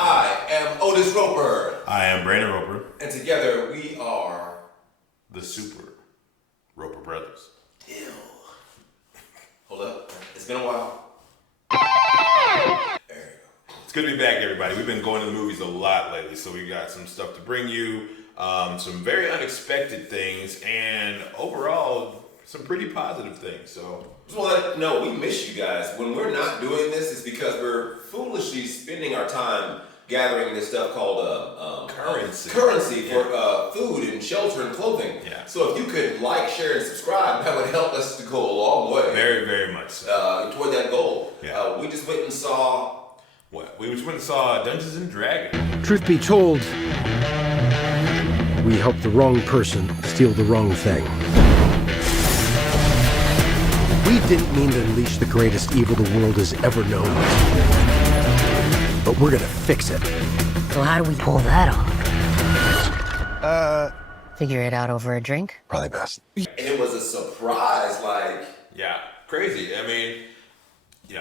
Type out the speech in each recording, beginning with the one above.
I am Otis Roper. I am Brandon Roper. And together we are... the Super Roper Brothers. Ew. Hold up. It's been a while. There you go. It's good to be back, everybody. We've been going to the movies a lot lately, so we got some stuff to bring you. Some very unexpected things, and overall, some pretty positive things. So, just want to let you know, we miss you guys. When we're not doing this, it's because we're foolishly spending our time gathering this stuff called currency for food and shelter and clothing. Yeah. So if you could like, share, and subscribe, that would help us to go a long way. Very, very much so. Toward that goal. Yeah. We just went and saw... What? We just went and saw Dungeons and Dragons. Truth be told, we helped the wrong person steal the wrong thing. We didn't mean to unleash the greatest evil the world has ever known. But we're gonna fix it. So how do we pull that off? Figure it out over a drink? Probably best. And it was a surprise, like... Yeah, crazy. I mean,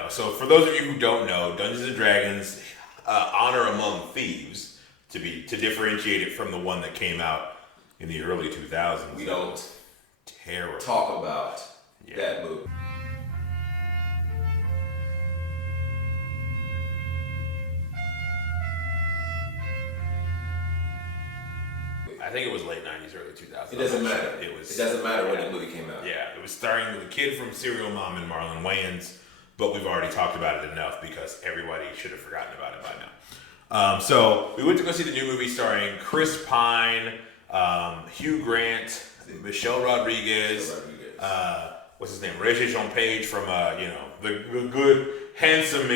so for those of you who don't know, Dungeons and Dragons honor Among Thieves to differentiate it from the one that came out in the early 2000s. We don't terrible. talk about that movie. I think it was late 90s, early 2000s. It doesn't matter. It doesn't matter when that movie came out. Yeah, it was starring the kid from Serial Mom and Marlon Wayans, but we've already talked about it enough because everybody should have forgotten about it by now. So we went to go see the new movie starring Chris Pine, Hugh Grant, Michelle Rodriguez, what's his name? Rege from the good handsome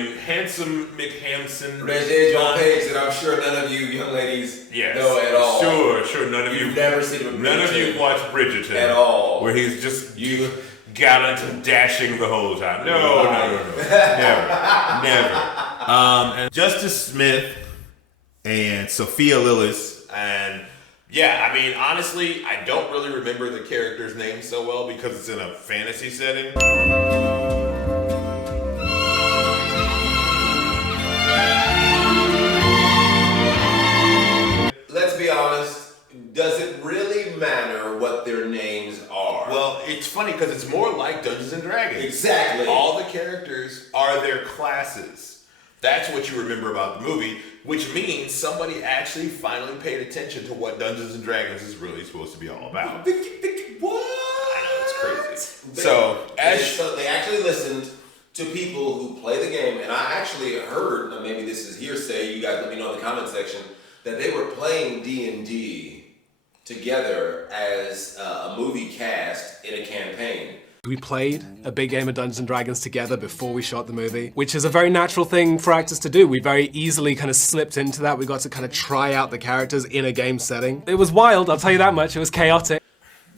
McHamson. Rege that I'm sure none of you young ladies know at all. Sure, none of you. You've never seen him. None of you watched Bridgerton at all, where he's just gallant and dashing the whole time. No, never. And Justice Smith and Sophia Lillis, and I mean, honestly, I don't really remember the characters' names so well because it's in a fantasy setting. Let's be honest, does it really matter what their names are? Well, it's funny because it's more like Dungeons and Dragons. Exactly. All the characters are their classes. That's what you remember about the movie, which means somebody actually finally paid attention to what Dungeons and Dragons is really supposed to be all about. What? I know, it's crazy. So they actually listened to people who play the game, and I actually heard, maybe this is hearsay, you guys let me know in the comment section, that they were playing D&D together as a movie cast in a campaign. We played a big game of Dungeons & Dragons together before we shot the movie, which is a very natural thing for actors to do. We very easily kind of slipped into that. We got to kind of try out the characters in a game setting. It was wild, I'll tell you that much. It was chaotic.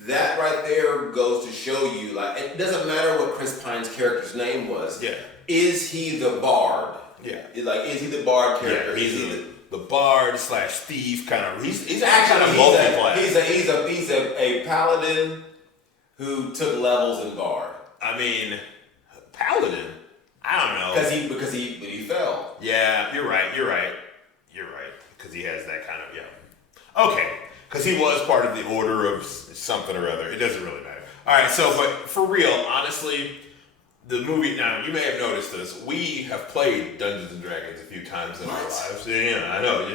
That right there goes to show you, like, it doesn't matter what Chris Pine's character's name was. Yeah. Is he the bard? Yeah. Like, is he the bard character? Yeah, he's the bard / thief kind of. He's actually kind of multi-class. He's a paladin who took levels in bard. I mean, paladin. I don't know. Because he fell. Yeah, you're right. Because he has that kind of Okay, because he was part of the order of something or other. It doesn't really matter. All right. So, but for real, honestly, the movie. Now, you may have noticed this. We have played Dungeons and Dragons a few times in our lives. Yeah, I know.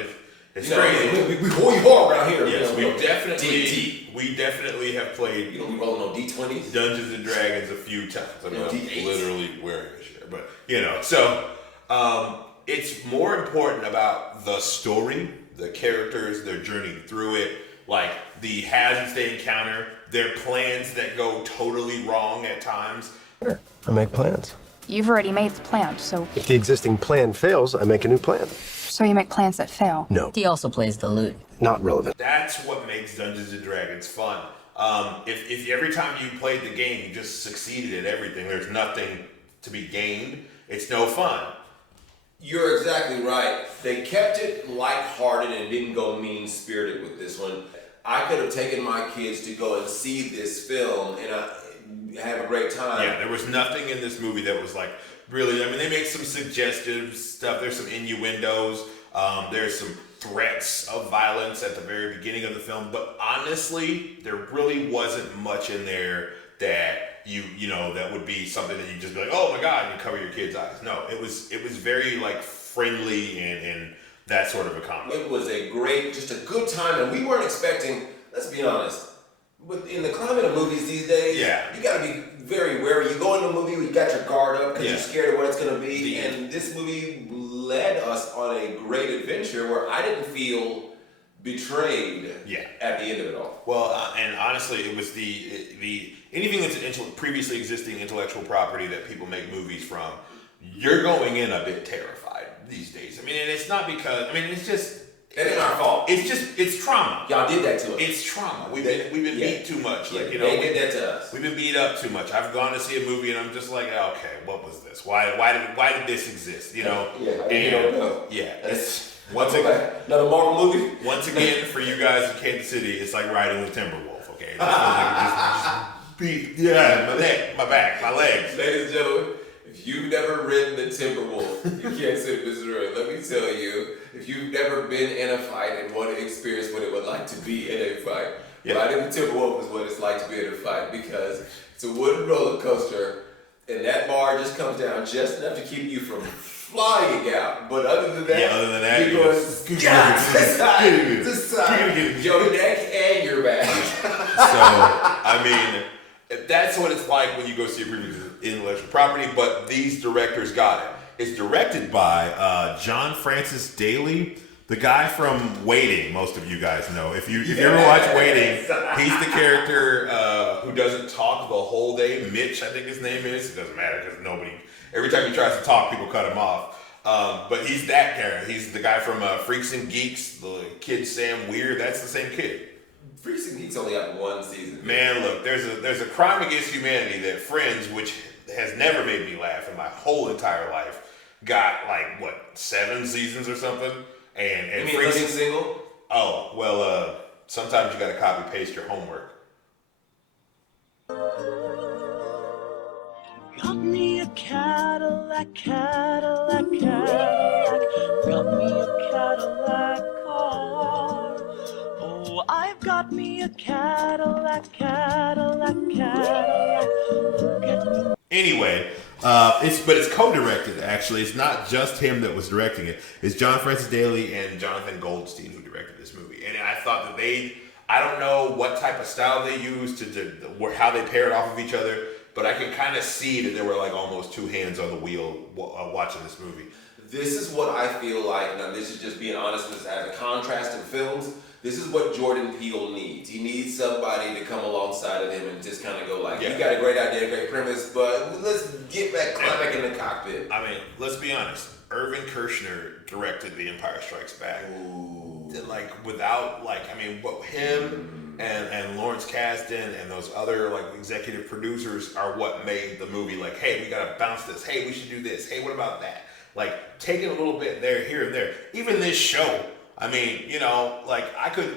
It's crazy. We hard around here. Yes, we definitely have played. You don't be rolling on D20s. Dungeons and Dragons a few times. I'm not D8s. literally wearing a shirt, but so it's more important about the story, the characters, their journey through it, like the hazards they encounter, their plans that go totally wrong at times. I make plans. You've already made the plan, so... If the existing plan fails, I make a new plan. So you make plans that fail? No. He also plays the lute. Not relevant. That's what makes Dungeons and Dragons fun. If every time you played the game, you just succeeded at everything, there's nothing to be gained, it's no fun. You're exactly right. They kept it lighthearted and didn't go mean-spirited with this one. I could have taken my kids to go and see this film and have a great time. Yeah, there was nothing in this movie that was like really, I mean, they make some suggestive stuff. There's some innuendos. There's some threats of violence at the very beginning of the film, but honestly, there really wasn't much in there that you know that would be something that you just be like, oh my god, and you cover your kid's eyes. No, it was very like friendly and that sort of a comedy. It was just a good time, and we weren't expecting. Let's be honest. In the climate of movies these days, you got to be very wary. You go into a movie, you got your guard up because you're scared of what it's going to be. And this movie led us on a great adventure where I didn't feel betrayed at the end of it all. Well, and honestly, it was the anything that's previously existing intellectual property that people make movies from, you're going in a bit terrified these days. I mean, and it's not because, I mean, it's just, it ain't our fault. It's trauma. Y'all did that to us. It's trauma. We've been beat too much. Like, you know, they did that to us. We've been beat up too much. I've gone to see a movie and I'm just like, okay, what was this? Why did this exist? You know? You don't know. It's another Marvel movie. Once again, for you guys in Kansas City, it's like riding with Timberwolf. Okay, just beat. My neck, my back, my legs. Ladies and gentlemen, if you've never ridden the Timberwolf in Kansas City, Missouri, let me tell you, if you've never been in a fight and want to experience what it would like to be in a fight, riding the Timberwolf is what it's like to be in a fight, because it's a wooden roller coaster and that bar just comes down just enough to keep you from flying out. But other than that, you're going to side, your neck and your back. So, I mean, that's what it's like when you go see a movie with intellectual property, but these directors got it. It's directed by John Francis Daly, the guy from Waiting. Most of you guys know. If you ever watch Waiting, he's the character who doesn't talk the whole day. Mitch, I think his name is. It doesn't matter because every time he tries to talk, people cut him off. But he's that character. He's the guy from Freaks and Geeks, the kid Sam Weir. That's the same kid. Freaks and Geeks only have one season. Man, look, there's a crime against humanity that Friends, which has never made me laugh in my whole entire life, got like 7 seasons or something. And you mean Living Single? Oh, well, sometimes you gotta copy paste your homework. Got me a Cadillac, Cadillac, Cadillac. Got me a Cadillac car. Oh, I've got me a Cadillac, Cadillac, Cadillac. Look at me. Anyway, it's co-directed actually. It's not just him that was directing it. It's John Francis Daly and Jonathan Goldstein who directed this movie. And I thought that I don't know what type of style they used how they paired off of each other, but I can kind of see that there were like almost 2 hands on the wheel watching this movie. This is what I feel like, now this is just being honest, as a contrast in films, this is what Jordan Peele needs. He needs somebody to come alongside of him and just kind of go like, you got a great idea, a great premise, but let's get back in the cockpit. I mean, let's be honest. Irvin Kershner directed The Empire Strikes Back. Ooh. Him and Lawrence Kasdan and those other executive producers are what made the movie hey, we gotta bounce this. Hey, we should do this. Hey, what about that? Taking a little bit here and there. Even this show. I mean,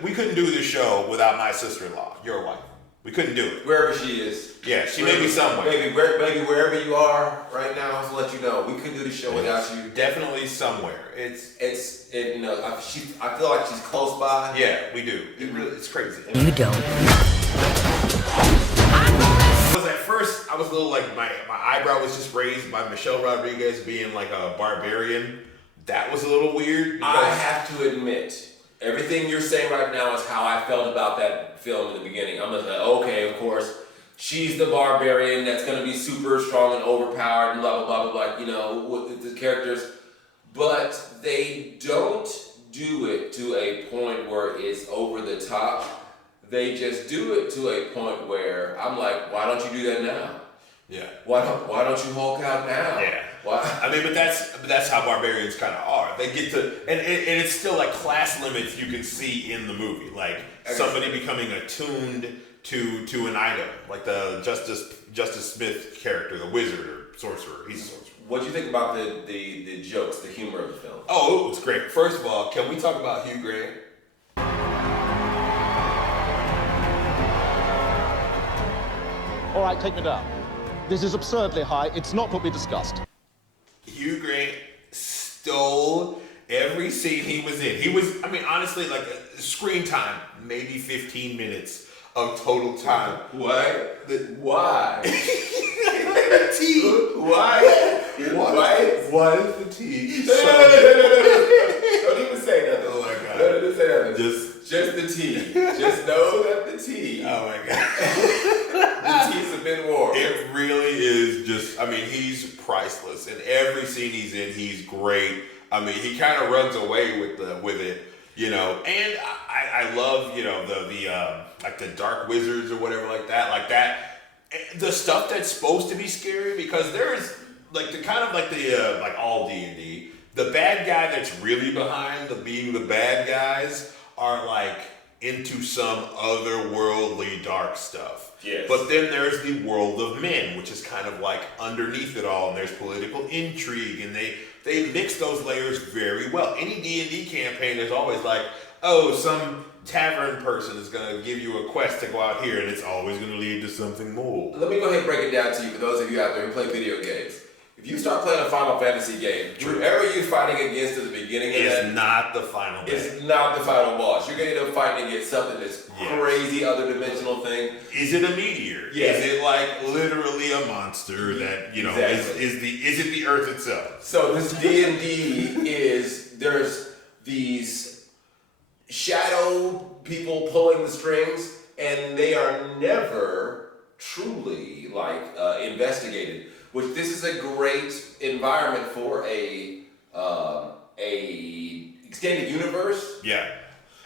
we couldn't do this show without my sister-in-law, your wife. We couldn't do it. Wherever she is. Yeah, she may be somewhere. Maybe wherever you are right now, I'll let you know. We couldn't do the show without you. Definitely somewhere. I feel like she's close by. Yeah, we do. It's crazy. You don't. At first, I was a little my eyebrow was just raised by Michelle Rodriguez being a barbarian. That was a little weird. I have to admit, everything you're saying right now is how I felt about that film in the beginning. I'm just okay, of course, she's the barbarian that's going to be super strong and overpowered and blah, blah, blah, blah, with the characters. But they don't do it to a point where it's over the top. They just do it to a point where I'm like, why don't you do that now? Yeah. Why don't you Hulk out now? Yeah. Why? I mean, but that's how barbarians kind of are. They get to, and it's still class limits you can see in the movie, somebody becoming attuned to an item, like the Justice Smith character, the wizard or sorcerer. He's a sorcerer. What do you think about the jokes, the humor of the film? Oh, it was great. First of all, can we talk about Hugh Grant? All right, take me down. This is absurdly high. It's not what we discussed. Hugh Grant stole Every scene he was in, he was, I mean, honestly, like screen time, maybe 15 minutes of total time. Why? Why? The tea. Why? Why is the tea? No. Don't even say nothing. Oh my God. Don't even say nothing. Just the tea. Just know that the tea. Oh my God. The tea's a bit warm. It really is just, I mean, he's priceless. In every scene he's in, he's great. I mean, he kind of runs away with it, you know. And I love, you know, the like the dark wizards or whatever like that. The stuff that's supposed to be scary, because there's like the kind of like the like all D&D, the bad guy that's really behind being the bad guys are like into some otherworldly dark stuff. Yes. But then there's the world of men, which is kind of like underneath it all, and there's political intrigue, and they mix those layers very well. Any D&D campaign, there's always like, oh, some tavern person is going to give you a quest to go out here, and it's always going to lead to something more. Let me go ahead and break it down to you, for those of you out there who play video games. If you start playing a Final Fantasy game, whoever you're fighting against at the beginning of that, it's not the final boss. It's not the final boss. You're going to end up fighting against something that's crazy, other dimensional thing. Is it a meteor? Yes. Is it like literally a monster that, you know, Exactly. is it the Earth itself? So this D&D is, there's these shadow people pulling the strings, and they are never truly like investigated. Which this is a great environment for a extended universe. Yeah.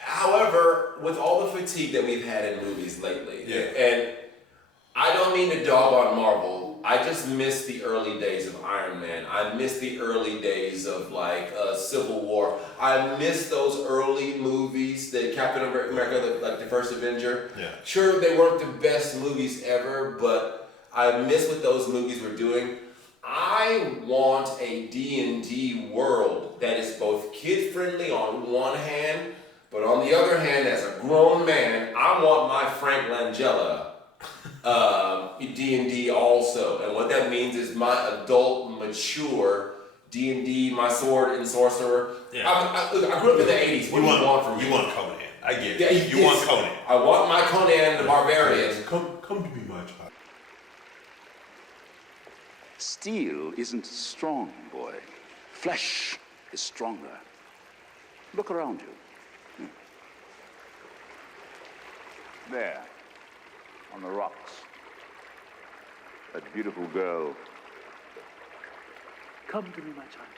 However, with all the fatigue that we've had in movies lately, and I don't mean to dog on Marvel, I just miss the early days of Iron Man. I miss the early days of like Civil War. I miss those early movies, the Captain America, like the first Avenger. Yeah. Sure, they weren't the best movies ever, but I miss what those movies were doing. I want a D&D world that is both kid-friendly on one hand, but on the other hand, as a grown man, I want my Frank Langella D&D also. And what that means is my adult, mature D&D, my sword and sorcerer. Yeah. I grew up in the 80s. What do you want from me? You want Conan. I get it. Yeah, You want Conan. I want my Conan the Barbarian. Come to me, my child. Steel isn't strong, boy. Flesh is stronger. Look around you. There, on the rocks. That beautiful girl. Come to me, my child.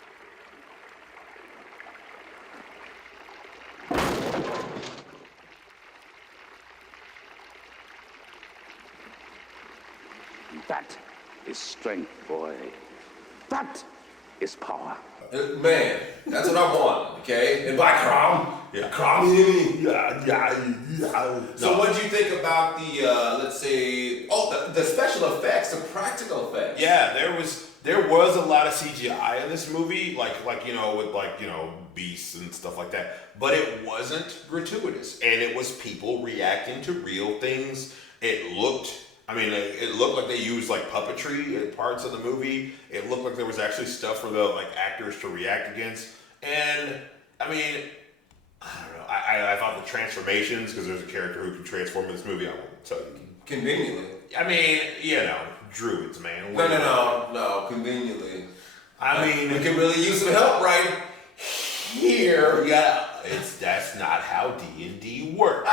That is strength, boy. That is power. Man, that's what I want, okay? And by Crom, Crom. So what do you think about the, let's say, the special effects, the practical effects? Yeah, there was a lot of CGI in this movie, like you know, with like, you know, beasts and stuff like that. But it wasn't gratuitous, and it was people reacting to real things. It looked like they used like puppetry in parts of the movie. It looked like there was actually stuff for the like actors to react against. And I mean, I don't know. I thought the transformations, because there's a character who can transform in this movie. I won't tell you. Conveniently. I mean, you know, druids, man. No, conveniently. I mean, we can really use some help right here. Yeah, that's not how D&D works.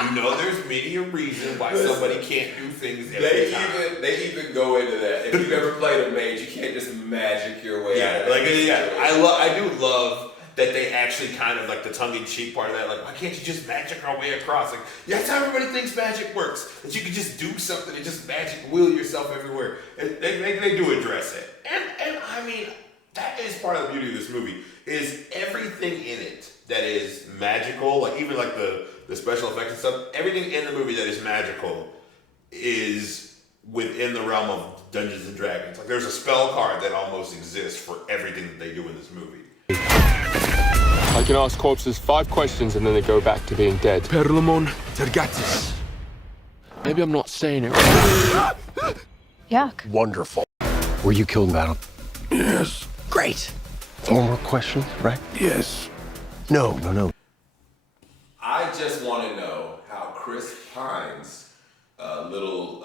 You know, there's many a reason why somebody can't do things every time. They even go into that. If you've ever played a mage, you can't just magic your way out of it. I do love that they actually kind of, like, the tongue-in-cheek part of that, like, why can't you just magic our way across? Like, that's how everybody thinks magic works. That you can just do something and just magic wheel yourself everywhere. They do address it. And I mean, that is part of the beauty of this movie, is everything in it that is magical, like even like the special effects and stuff, everything in the movie that is magical is within the realm of Dungeons and Dragons. Like there's a spell card that almost exists for everything that they do in this movie. I can ask corpses 5 questions and then they go back to being dead. Perlamon tergatis. Maybe I'm not saying it right. Yuck. Wonderful. Were you killed in battle? Yes. Great. 4 more questions, right? Yes. No. I just want to know how Chris Pine's little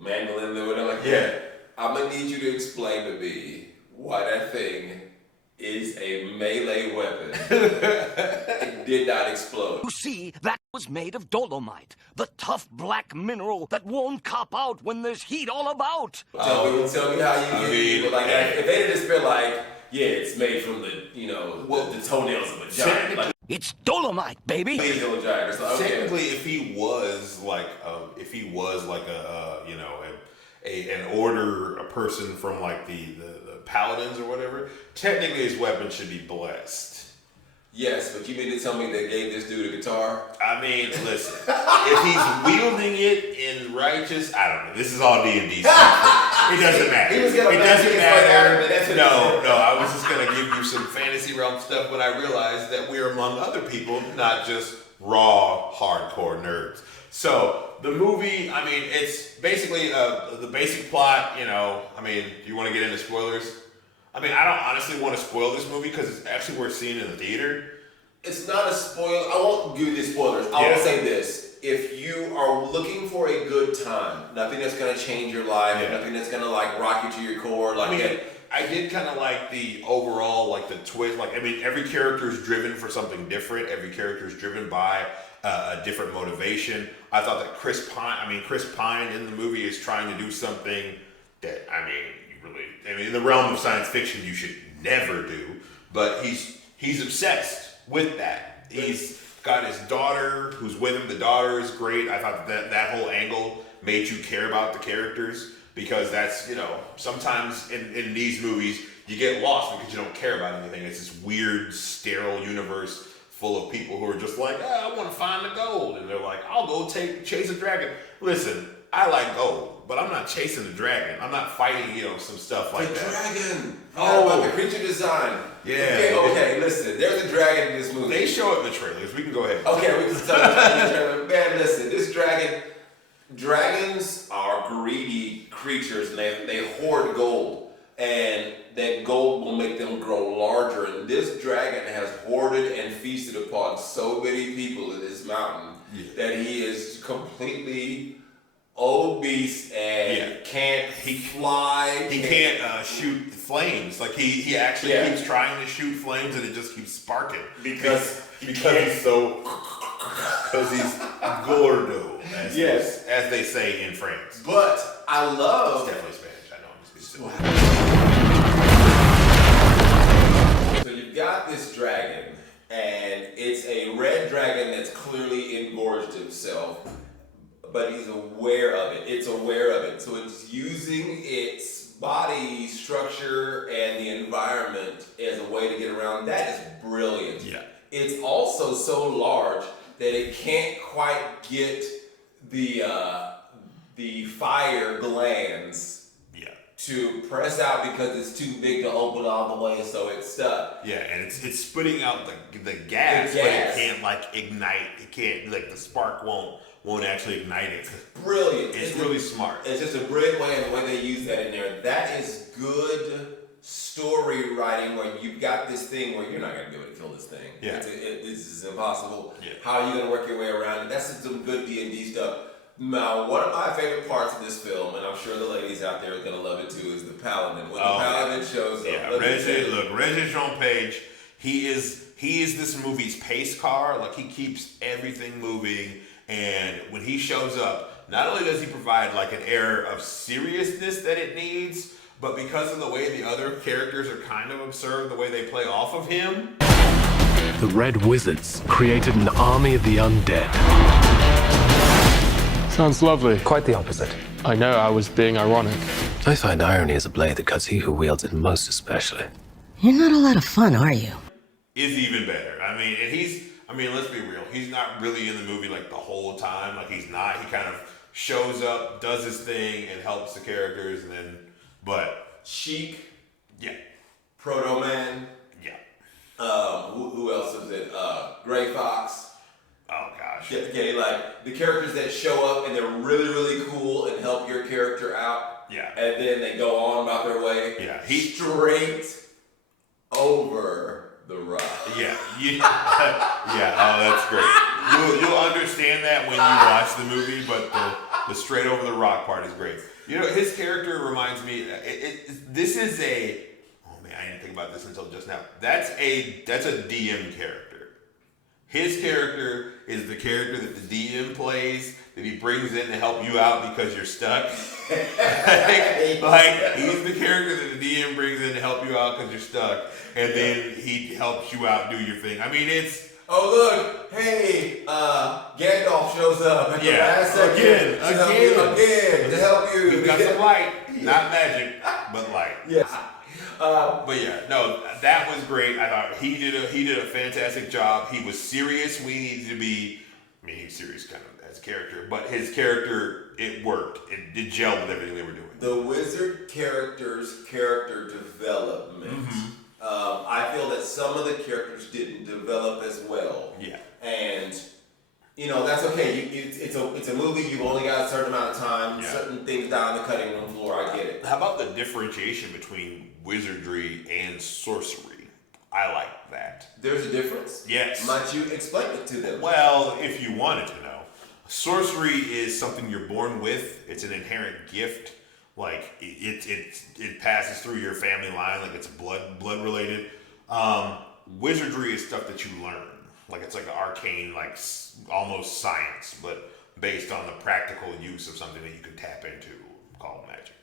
mandolin or whatever like that. I'm gonna need you to explain to me why that thing is a melee weapon. It did not explode. You see, that was made of dolomite, the tough black mineral that won't cop out when there's heat all about. Tell me how you get people like that. If they'd just been like, yeah, it's made from the toenails of a giant. Like, it's dolomite, baby. Hill giant or something. Okay. Technically, if he was like a person from like the paladins or whatever, technically his weapon should be blessed. Yes, but you mean to tell me they gave this dude a guitar? I mean, listen, if he's wielding it in righteous, I don't know. This is all D&D stuff. It doesn't matter. He was gonna it doesn't matter. No, I was just gonna give you some fantasy realm stuff when I realized that we're among other people, not just raw, hardcore nerds. So the movie, I mean, it's basically the basic plot. I mean, do you want to get into spoilers? I mean, I don't honestly want to spoil this movie because it's actually worth seeing in the theater. It's not a spoiler. I won't give you the spoilers. I will say this. If you are looking for a good time, nothing that's going to change your life, nothing that's going to like rock you to your core. Like, I did kind of like the overall, like the twist. Like, I mean, every character is driven for something different. Every character is driven by a different motivation. I thought that Chris Pine in the movie is trying to do something that, in the realm of science fiction, you should never do. But he's obsessed with that. He's got his daughter who's with him. The daughter is great. I thought that whole angle made you care about the characters, because that's, sometimes in these movies you get lost because you don't care about anything. It's this weird, sterile universe full of people who are just like, I want to find the gold. And they're like, I'll go chase a dragon. Listen, I like gold, but I'm not chasing the dragon. I'm not fighting, some stuff like that. The dragon. About the creature design. Yeah. Okay, listen. There's a dragon in this movie. They show it in the trailers. We can go ahead. Okay, we can start the trailer. Man, listen. This dragons are greedy creatures, and they hoard gold. And that gold will make them grow larger. And this dragon has hoarded and feasted upon so many people in this mountain that he is completely obese and can't fly. He can't shoot flames. Like he actually keeps trying to shoot flames, and it just keeps sparking because he's so because he's gordo, as they say in France. But I love. It's definitely Spanish. I know. I'm just being silly. So you've got this dragon, and it's a red dragon that's clearly engorged himself. But he's aware of it. It's aware of it. So it's using its body structure and the environment as a way to get around. That is brilliant. Yeah. It's also so large that it can't quite get the fire glands to press out because it's too big to open all the way, so it's stuck. Yeah, and it's spitting out the gas, but it can't ignite. It can't the spark won't actually ignite it. Brilliant. It's really smart. It's just a brilliant way, and the way they use that in there. That is good story writing, where you've got this thing where you're not going to be able to kill this thing. Yeah. This is impossible. Yeah. How are you going to work your way around it? That's some good D&D stuff. Now, one of my favorite parts of this film, and I'm sure the ladies out there are going to love it too, is the paladin. When the paladin shows up. Yeah, Rege Jean Page, he is this movie's pace car. Like, he keeps everything moving. And when he shows up, not only does he provide an air of seriousness that it needs, but because of the way the other characters are kind of absurd, the way they play off of him. The Red Wizards created an army of the undead. Sounds lovely. Quite the opposite. I know, I was being ironic. I find irony is a blade that cuts he who wields it most especially. You're not a lot of fun, are you? Is even better. Let's be real. He's not really in the movie the whole time. He's not. He kind of shows up, does his thing, and helps the characters, and then. But Sheik. Yeah. Proto Man. Yeah. Who else is it? Gray Fox. Oh gosh. Okay, the characters that show up and they're really, really cool and help your character out. Yeah. And then they go on about their way. Yeah. Straight over the rock. Yeah. Yeah. Oh, that's great. You'll understand that when you watch the movie, but the straight over the rock part is great. You know, his character reminds me. This is a. Oh man, I didn't think about this until just now. That's a DM character. His character is the character that the DM plays, that he brings in to help you out because you're stuck. like he's the character that the DM brings in to help you out because you're stuck, and then he helps you out, do your thing. I mean, it's. Oh look! Hey, Gandalf shows up at the last second again to help you. We've got some light, not magic, but light. Yes. But yeah, no, that was great. I thought he did a fantastic job. He was serious. We needed to be. I mean, he's serious kind of as a character, but his character, it worked. It gelled with everything they were doing. The wizard character's character development. I feel that some of the characters didn't develop as well. Yeah. And you know that's okay. It's a movie. You've only got a certain amount of time. Yeah. Certain things down the cutting room floor. I get it. How about the differentiation between wizardry and sorcery? I like that. There's a difference? Yes. Might you explain it to them? Well, if you wanted to know. Sorcery is something you're born with. It's an inherent gift. Like, it passes through your family line, like it's blood related. Wizardry is stuff that you learn. Like, it's like an arcane, like almost science, but based on the practical use of something that you can tap into, called magic.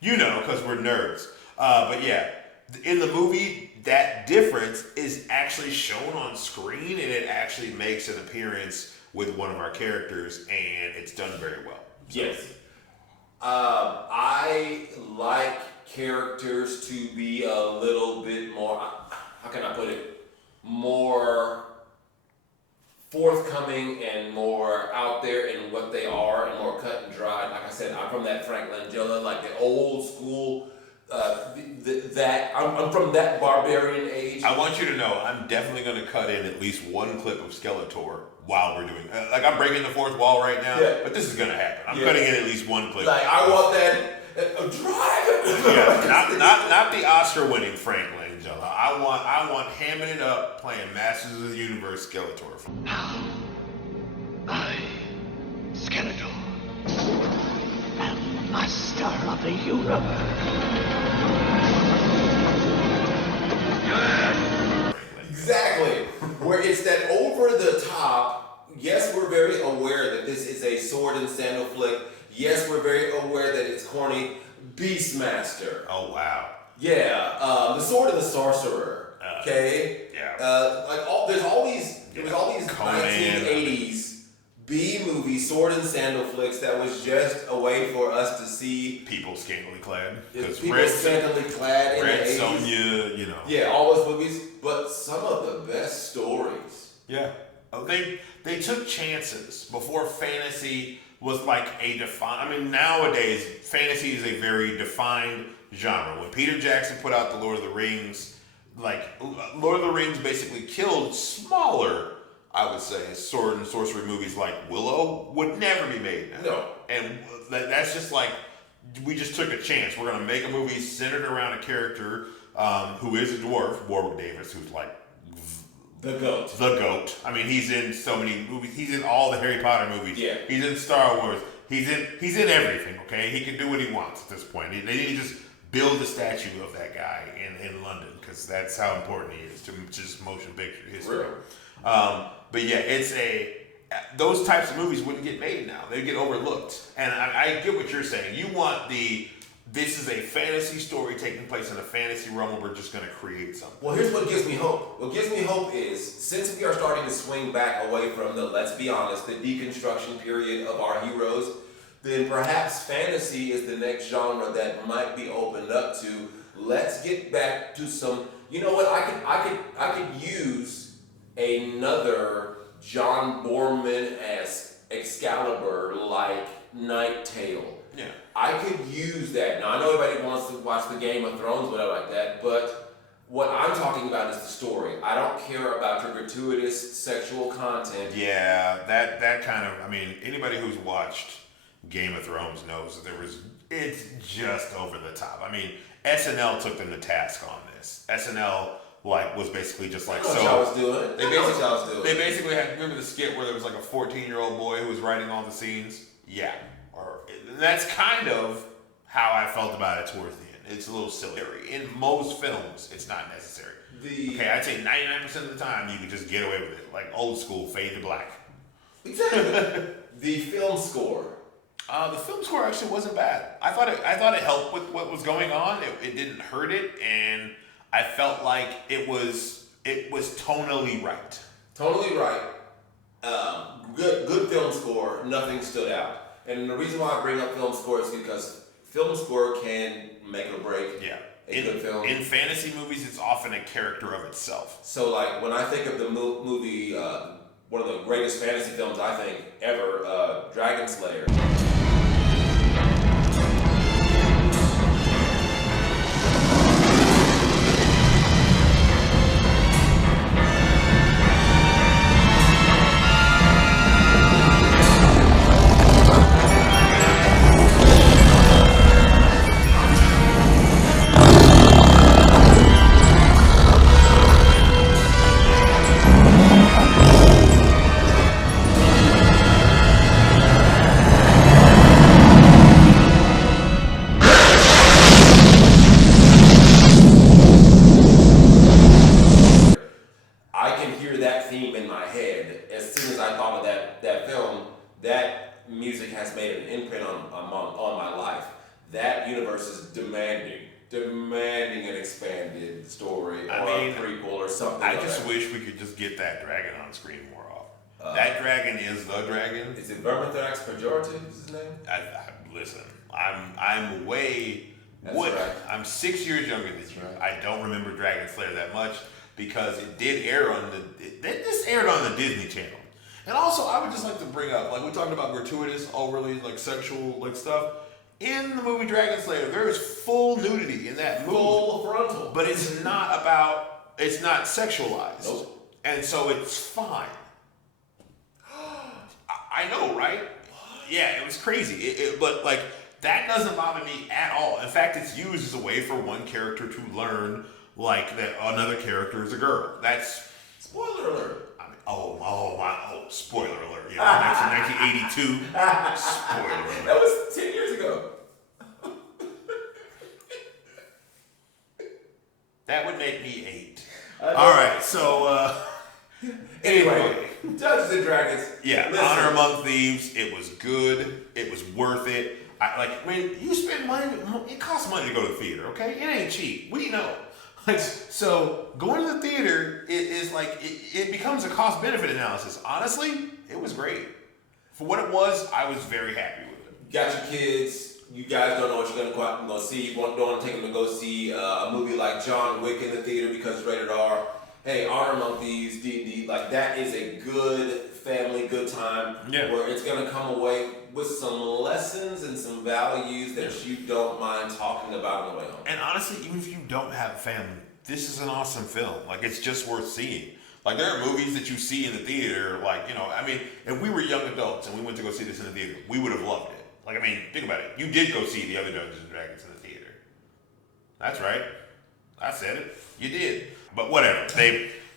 You know, because we're nerds. But yeah, in the movie, that difference is actually shown on screen, and it actually makes an appearance with one of our characters, and it's done very well. So, yes. I like characters to be a little bit more, how can I put it, more forthcoming and more out there in what they are and more cut and dried. Like I said, I'm from that Frank Langella, like the old school, I'm from that barbarian age. I want you to know, I'm definitely going to cut in at least one clip of Skeletor while we're doing like I'm breaking the fourth wall right now, but this is going to happen. I'm cutting in at least one clip. Like I want that drive. Yeah, not the Oscar-winning Frank Langella. I want hamming it up playing Masters of the Universe Skeletor. I, Skeletor, am master of the universe. Exactly. Where it's that over the top, yes, we're very aware that this is a sword and sandal flick. Yes, we're very aware that it's corny. Beastmaster. Oh, wow. Yeah. The Sword and the Sorcerer. Okay? Yeah. There's all these 1980s B-movie sword and sandal flicks that was just a way for us to see people scantily clad. People scantily clad in the 80s. Sonja, you know. Yeah, all those movies. But some of the best stories. Yeah. They took chances before fantasy was like a defined. I mean, nowadays fantasy is a very defined genre. When Peter Jackson put out the Lord of the Rings, like Lord of the Rings basically killed smaller, I would say, sword and sorcery movies like Willow would never be made now. No. And that's just like, we just took a chance. We're going to make a movie centered around a character who is a dwarf, Warwick Davis, who's like the GOAT. The GOAT. I mean, he's in so many movies. He's in all the Harry Potter movies. Yeah. He's in Star Wars. He's in everything, okay? He can do what he wants at this point. They need to just build a statue of that guy in London, because that's how important he is to just motion picture history. Really? But yeah, those types of movies wouldn't get made now. They'd get overlooked. And I get what you're saying. You want this is a fantasy story taking place in a fantasy realm where we're just going to create something. Well, here's what gives me hope. What gives me hope is, since we are starting to swing back away from let's be honest, the deconstruction period of our heroes, then perhaps fantasy is the next genre that might be opened up to. Let's get back to some, you know what, I could use another John Borman-esque Excalibur-like Night Tale. Yeah. I could use that. Now, I know everybody wants to watch the Game of Thrones, whatever like that, but what I'm talking about is the story. I don't care about your gratuitous sexual content. Yeah, that kind of, I mean, anybody who's watched Game of Thrones knows that it's just over the top. I mean, SNL took them to task on this. SNL like was basically just like so. I was doing it. They basically had, remember the skit where there was like a 14-year-old boy who was writing all the scenes? Yeah, that's kind of how I felt about it towards the end. It's a little silly. In most films, it's not necessary. Okay, I'd say 99% of the time you can just get away with it, like old school fade to black. Exactly. The film score. The film score actually wasn't bad. I thought it helped with what was going on. It didn't hurt it, and I felt like it was tonally right. Totally right. Good film score. Nothing stood out. And the reason why I bring up film score is because film score can make or break a good film. In fantasy movies, it's often a character of itself. So, like, when I think of the movie, one of the greatest fantasy films I think ever, Dragon Slayer. Demanding an expanded story or a prequel or something. I just wish we could just get that dragon on screen more often. That dragon is the dragon. Is it Vermithrax Pejorative? Is his name? Listen, I'm way. Right. I'm 6 years younger than you. Right. I don't remember Dragon Slayer that much because it did air on this aired on the Disney Channel. And also, I would just like to bring up, like we talked about gratuitous, overly like sexual like stuff. In the movie Dragon Slayer, there is full nudity in that movie. Full frontal. But it's not sexualized. Nope. And so it's fine. I know, right? Yeah, it was crazy. But like, that doesn't bother me at all. In fact, it's used as a way for one character to learn like that another character is a girl. That's spoiler alert. I mean, spoiler alert. Yeah, 1982. Spoiler alert. That was 10 years ago. That would make me 8. All right, so anyway, Dungeons and Dragons. Yeah, listen. Honor Among Thieves. It was good. It was worth it. You spend money. It costs money to go to the theater. Okay, it ain't cheap. We know. So going to the theater is like it becomes a cost benefit analysis. Honestly, it was great. For what it was, I was very happy with it. Got your kids. You guys don't know what you're going to see. You don't want to take them to go see a movie like John Wick in the theater because it's rated R. Hey, Honor Among Thieves, D&D, like that is a good family, good time where it's going to come away with some lessons and some values that you don't mind talking about on the way home. And honestly, even if you don't have a family, this is an awesome film. Like, it's just worth seeing. Like, there are movies that you see in the theater, like, I mean, if we were young adults and we went to go see this in the theater, we would have loved it. Like, I mean, think about it. You did go see the other Dungeons & Dragons in the theater. That's right. I said it. You did. But whatever.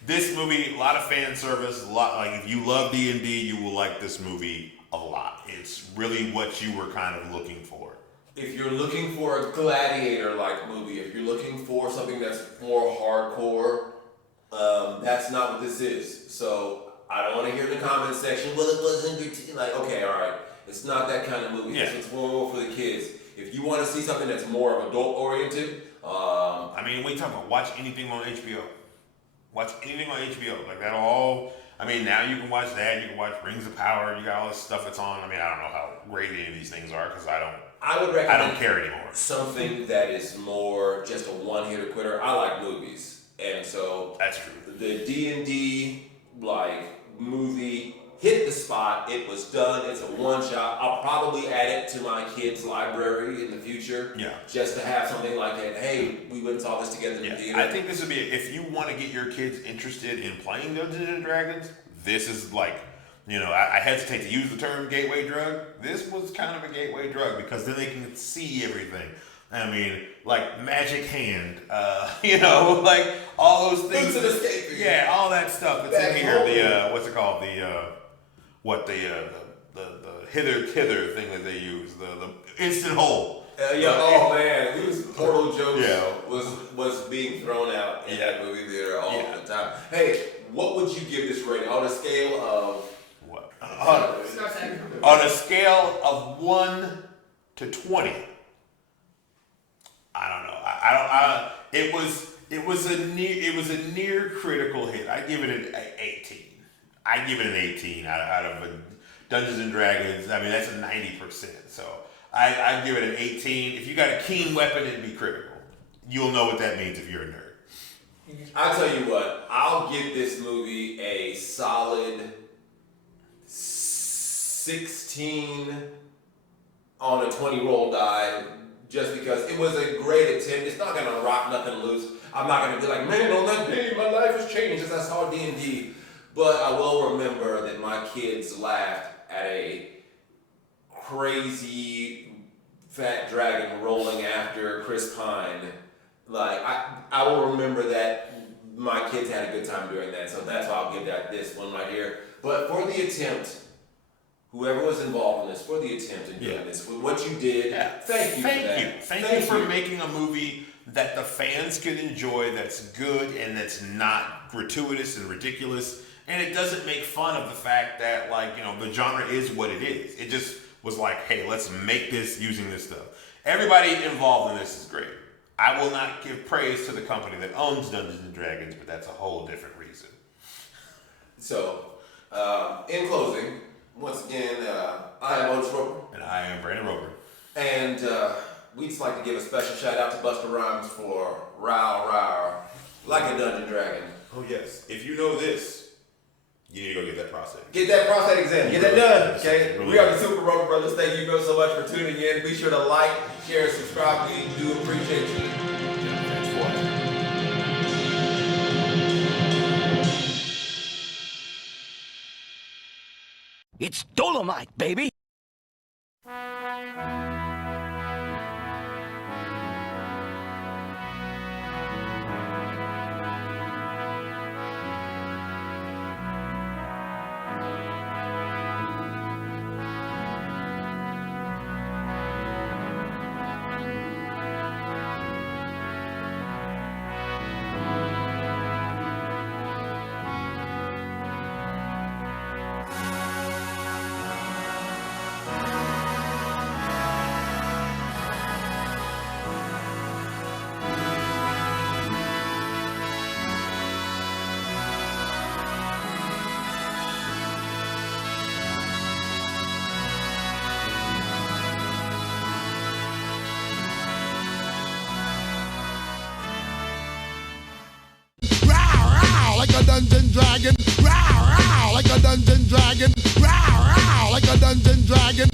This movie, a lot of fan service, a lot, like, if you love D&D, you will like this movie a lot. It's really what you were kind of looking for. If you're looking for a gladiator-like movie, if you're looking for something that's more hardcore, that's not what this is. So, I don't want to hear in the comment section, well, it wasn't like, okay, all right. It's not that kind of movie. Yeah. It's more for the kids. If you want to see something that's more of adult-oriented, I mean, we talk about watch anything on HBO. Watch anything on HBO. Like, that'll all... I mean, now you can watch that. You can watch Rings of Power. You got all this stuff that's on. I mean, I don't know how great any of these things are because I would recommend I don't care anymore. Something that is more just a one-hitter quitter. I like movies. And so... That's true. The D&D, movie... hit the spot. It was done. It's a one-shot. I'll probably add it to my kids' library in the future. Yeah. Just to have something like that. Hey, we went and saw this together in the theater. I think this would be, if you want to get your kids interested in playing Dungeons and Dragons, this is like, I hesitate to use the term gateway drug. This was kind of a gateway drug because then they can see everything. I mean, like Magic Hand, you know, like all those things. Boots of Escaping. Yeah, all that stuff that's in here. The what's it called? The hither thing that they use. The instant hole. Oh man, we was portal jokes. Was being thrown out in that movie theater all the time. Hey, what would you give this rating on a scale of what? On a scale of 1 to 20. I don't know. It was a near critical hit. I give it an 18. I give it an 18 out of a Dungeons and Dragons. I mean, that's a 90%. So I give it an 18. If you got a keen weapon, it'd be critical. You'll know what that means if you're a nerd. I'll tell you what, I'll give this movie a solid 16 on a 20 roll die, just because it was a great attempt. It's not gonna rock nothing loose. I'm not gonna be like, man, on that day my life has changed as I saw D&D. But I will remember that my kids laughed at a crazy fat dragon rolling after Chris Pine. Like, I will remember that my kids had a good time doing that, so that's why I'll give that this one right here. But for the attempt, whoever was involved in this, for the attempt in doing this, for what you did, thank you for that. Thank you for making a movie that the fans can enjoy, that's good, and that's not gratuitous and ridiculous. And it doesn't make fun of the fact that, like, you know, the genre is what it is. It just was like, hey, let's make this using this stuff. Everybody involved in this is great. I will not give praise to the company that owns Dungeons and Dragons, but that's a whole different reason. So, in closing, once again, I am Otis Roper. And I am Brandon Roper. And we'd just like to give a special shout out to Busta Rhymes for Row Row, like a Dungeon Dragon. Oh, yes. If you know this, you need to go get that prostate. Get that prostate exam. Get that done, okay? We are the Super Roper Brothers. Thank you so much for tuning in. Be sure to like, share, subscribe. We do appreciate you. Thanks for watching. It's Dolomite, baby! Like a dungeon dragon, rawr, rawr, like a dungeon dragon, rawr, rawr, like a dungeon dragon.